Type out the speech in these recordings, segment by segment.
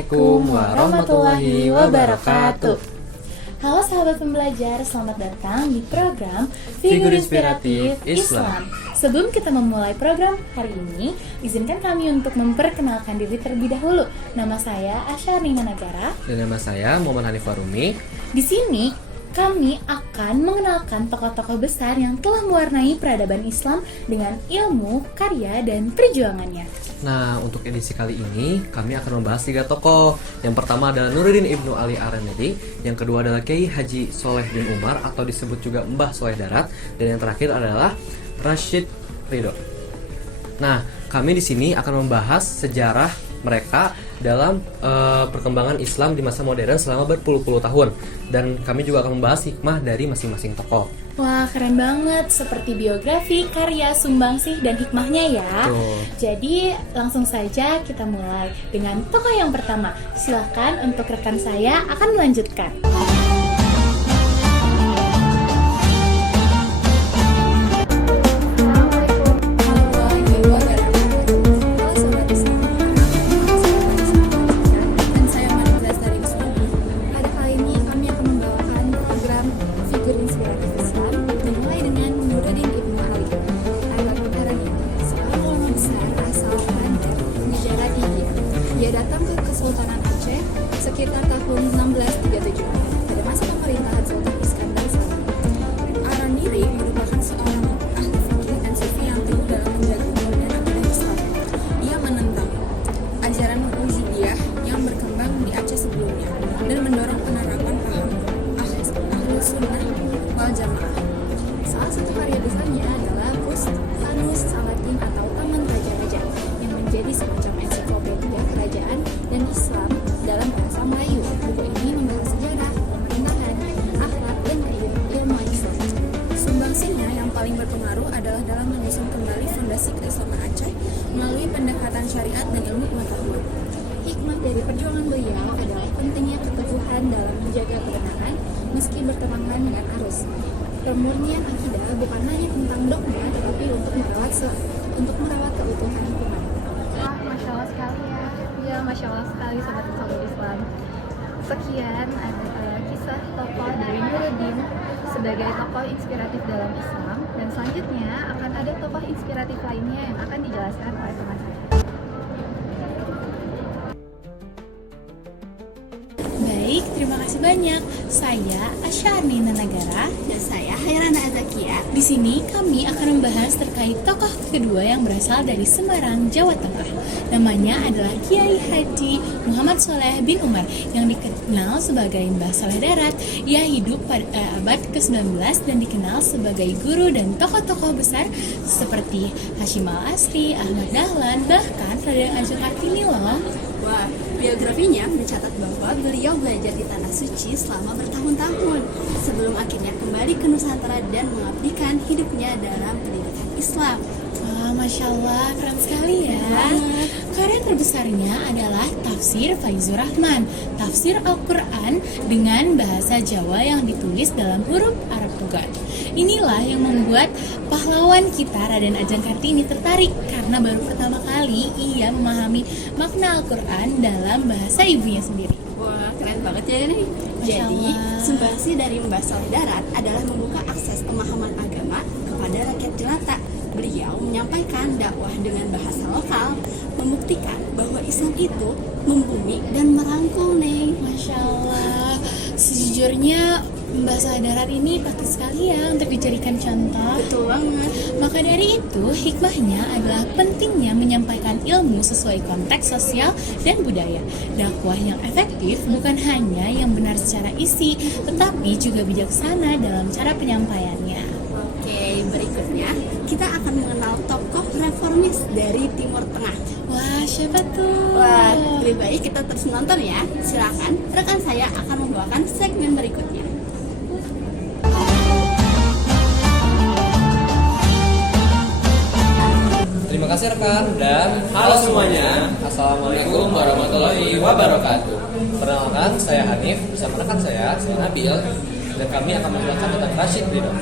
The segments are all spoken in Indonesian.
Assalamualaikum warahmatullahi wabarakatuh. Halo sahabat pembelajar, selamat datang di program Figur Inspiratif Islam. Sebelum kita memulai program hari ini, izinkan kami untuk memperkenalkan diri terlebih dahulu. Nama saya Asya Nina Nagara. Dan nama saya Muhammad Hanif Farumi. Di sini kami akan mengenalkan tokoh-tokoh besar yang telah mewarnai peradaban Islam dengan ilmu, karya, dan perjuangannya. Nah, untuk edisi kali ini kami akan membahas 3 tokoh. Yang pertama adalah Nuruddin Ibnu Ali Ar-Ramadi, yang kedua adalah Kiai Haji Soleh bin Umar atau disebut juga Mbah Soleh Darat, dan yang terakhir adalah Rashid Ridho. Nah, kami di sini akan membahas sejarah mereka dalam perkembangan Islam di masa modern selama berpuluh-puluh tahun, dan kami juga akan membahas hikmah dari masing-masing tokoh. Wah, keren banget, seperti biografi, karya, sumbangsih, dan hikmahnya ya. Tuh. Jadi langsung saja kita mulai dengan tokoh yang pertama. Silahkan untuk rekan saya akan melanjutkan. Dia datang ke Kesultanan Aceh sekitar tahun 1637 pada masa pemerintahan Sultan Iskandar Salim. Ar-Ramadi merupakan seorang ahli fikih dan sufi yang teguh dalam menjaga kemuliaan akidah Islam. Ia menentang ajaran Wujudiyah yang berkembang di Aceh sebelumnya dan mendorong penerapan paham Ahlus Sunnah wal Jamaah. Salah satu karya besarnya adalah Bustanus Salatin atau Taman Raja-Raja yang menjadi semacam ensiklopedia kerajaan dan Islam dalam bahasa Melayu. Buku ini membahas sejarah, pemerintahan, akhlak, dan ilmu Islam. Sumbangsihnya yang paling berpengaruh adalah dalam menyusun kembali fondasi keislaman Aceh melalui pendekatan syariat dan ilmu pengetahuan. Hikmah dari perjuangan beliau adalah pentingnya keteguhan dalam menjaga kebenaran meski bertentangan dengan arus. Pemurnian akidah bukan hanya tentang dogma, tetapi untuk merawat keutuhan umat. Masya Allah sekali ya. Ya, Masya Allah sekali sobat Islam. Sekian adalah kisah tokoh dari Nuruddin sebagai tokoh inspiratif dalam Islam, dan selanjutnya akan ada tokoh inspiratif lainnya yang akan dijelaskan oleh teman saya. Baik, terima kasih banyak. Saya Asya Nina Nagara. Dan saya Hairana Azakia. Di sini kami akan membahas terkait tokoh kedua yang berasal dari Semarang, Jawa Tengah. Namanya adalah Kiai Haji Muhammad Soleh bin Umar yang dikenal sebagai Mbah Soleh Darat. Ia hidup pada abad ke-19 dan dikenal sebagai guru dan tokoh-tokoh besar seperti Hasyim Al-Asri, Ahmad Dahlan, bahkan Raden Ajeng Kartini loh. Wah, biografinya mencatat bahwa beliau belajar di Tanah Suci selama bertahun-tahun sebelum akhirnya kembali ke Nusantara dan mengabdikan hidupnya dalam pendidikan Islam. Wah, Masya Allah, keren sekali ya. Karya terbesarnya adalah Tafsir Faizur Rahman, tafsir Al-Quran dengan bahasa Jawa yang ditulis dalam huruf Arab Tugan. Inilah yang membuat pahlawan kita Raden Ajeng Kartini tertarik karena baru pertama kali ia memahami makna Al-Quran dalam bahasa ibunya sendiri. Wah, keren banget ya nih. Masya Jadi, Allah. sumbangsi dari Mbah Soleh Darat adalah membuka akses pemahaman agama kepada rakyat jelata. Beliau menyampaikan dakwah dengan bahasa lokal, membuktikan bahwa Islam itu membumi dan merangkul nih. Masya Allah, sejujurnya Mbah Soleh Darat ini patut sekali ya untuk dijadikan contoh. Betul banget. Maka dari itu, hikmahnya adalah pentingnya menyampaikan ilmu sesuai konteks sosial dan budaya. Dakwah yang efektif bukan hanya yang benar secara isi, tetapi juga bijaksana dalam cara penyampaiannya. Oke, berikutnya kita akan mengenal tokoh reformis dari Timur Tengah. Wah, siapa tuh? Wah, lebih baik kita terus nonton ya. Silakan, rekan saya akan membawakan segmen berikutnya. Terima kasih rekan dan halo semuanya. Assalamualaikum warahmatullahi wabarakatuh. Perkenalkan, saya Hanif bersama rekan saya Nabil, dan kami akan menjelaskan tentang Rashid Ridho.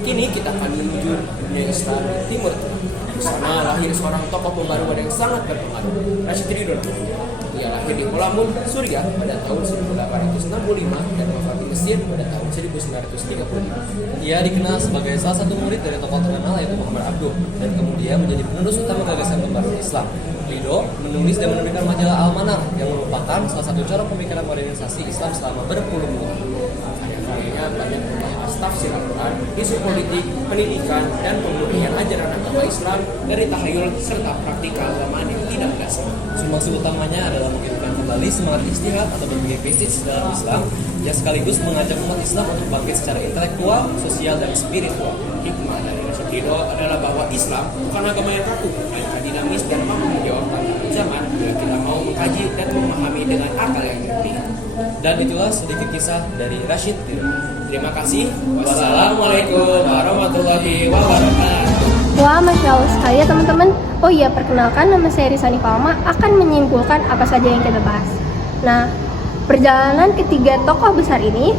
Kini kita akan menuju dunia Islam Timur Tengah. Di sana lahir seorang tokoh pembaruan yang sangat berpengaruh, Rashid Ridho. Ia lahir di Kuala Lumpur, Suriah pada tahun 1865 dan wafat di Mesir pada tahun 1935. Ia dikenal sebagai salah satu murid dari tokoh terkenal yaitu Muhammad Abduh dan kemudian menjadi penerus utama gagasan pembaruan Islam. Ridho menulis dan menerbitkan majalah Al-Manar yang merupakan salah satu cara pemikiran modernisasi Islam selama berpuluh-puluh tahun. Karya-karyanya banyak membahas tafsir Al-Quran, isu politik, pendidikan, dan pemurnian ajaran agama Islam dari takhayul serta praktik keagamaan yang tidak biasa. Maksud utamanya adalah menghidupkan kembali semangat ijtihad atau berpikir kritis dalam Islam yang sekaligus mengajak umat Islam untuk bangkit secara intelektual, sosial, dan spiritual. Hikmah dari Rasul Ridho adalah bahwa Islam bukan agama yang kaku, melainkan dinamis dan mampu menjawab tantangan zaman bila kita mau mengkaji dan memahami dengan akal yang jernih. Dan itulah sedikit kisah dari Rashid Ridho. Terima kasih. Wassalamualaikum warahmatullahi wabarakatuh. Wah, Masya Allah sekali ya teman-teman. Oh iya, perkenalkan nama saya Rizani Palma akan menyimpulkan apa saja yang kita bahas. Nah, perjalanan ketiga tokoh besar ini,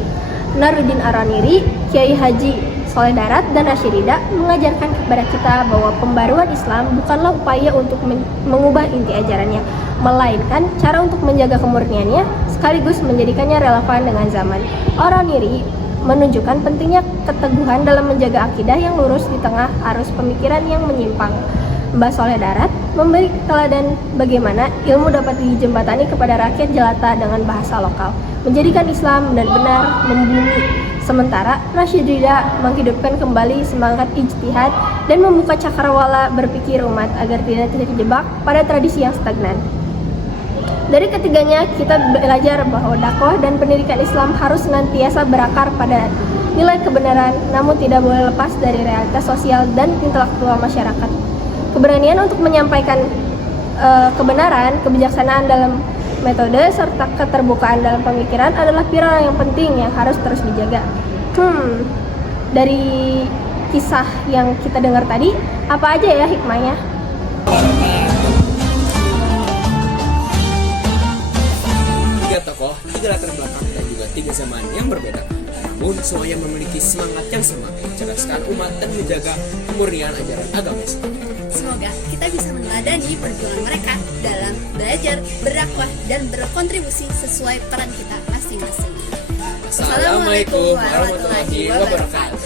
Nuruddin Araniri, Kiai Haji Soleh Darat, dan Rasyidida mengajarkan kepada kita bahwa pembaruan Islam bukanlah upaya untuk mengubah inti ajarannya, melainkan cara untuk menjaga kemurniannya sekaligus menjadikannya relevan dengan zaman. Araniri menunjukkan pentingnya keteguhan dalam menjaga akidah yang lurus di tengah arus pemikiran yang menyimpang. Mbah Soleh Darat memberi teladan bagaimana ilmu dapat dijembatani kepada rakyat jelata dengan bahasa lokal, menjadikan Islam benar-benar membumi. Sementara Rasyidida menghidupkan kembali semangat ijtihad dan membuka cakrawala berpikir umat agar tidak terjebak pada tradisi yang stagnan. Dari ketiganya kita belajar bahwa dakwah dan pendidikan Islam harus senantiasa berakar pada nilai kebenaran, namun tidak boleh lepas dari realitas sosial dan intelektual masyarakat. Keberanian untuk menyampaikan kebenaran, kebijaksanaan dalam metode, serta keterbukaan dalam pemikiran adalah pilar yang penting yang harus terus dijaga. Dari kisah yang kita dengar tadi, apa aja ya hikmahnya? Tiga tokoh, tiga latar belakang, dan juga tiga zaman yang berbeda. Namun semuanya memiliki semangat yang sama, mencerdaskan umat dan menjaga kemurnian ajaran agama Islam. Semoga kita bisa meneladani perjuangan mereka dalam belajar, berdakwah, dan berkontribusi sesuai peran kita masing-masing. Assalamualaikum warahmatullahi wabarakatuh.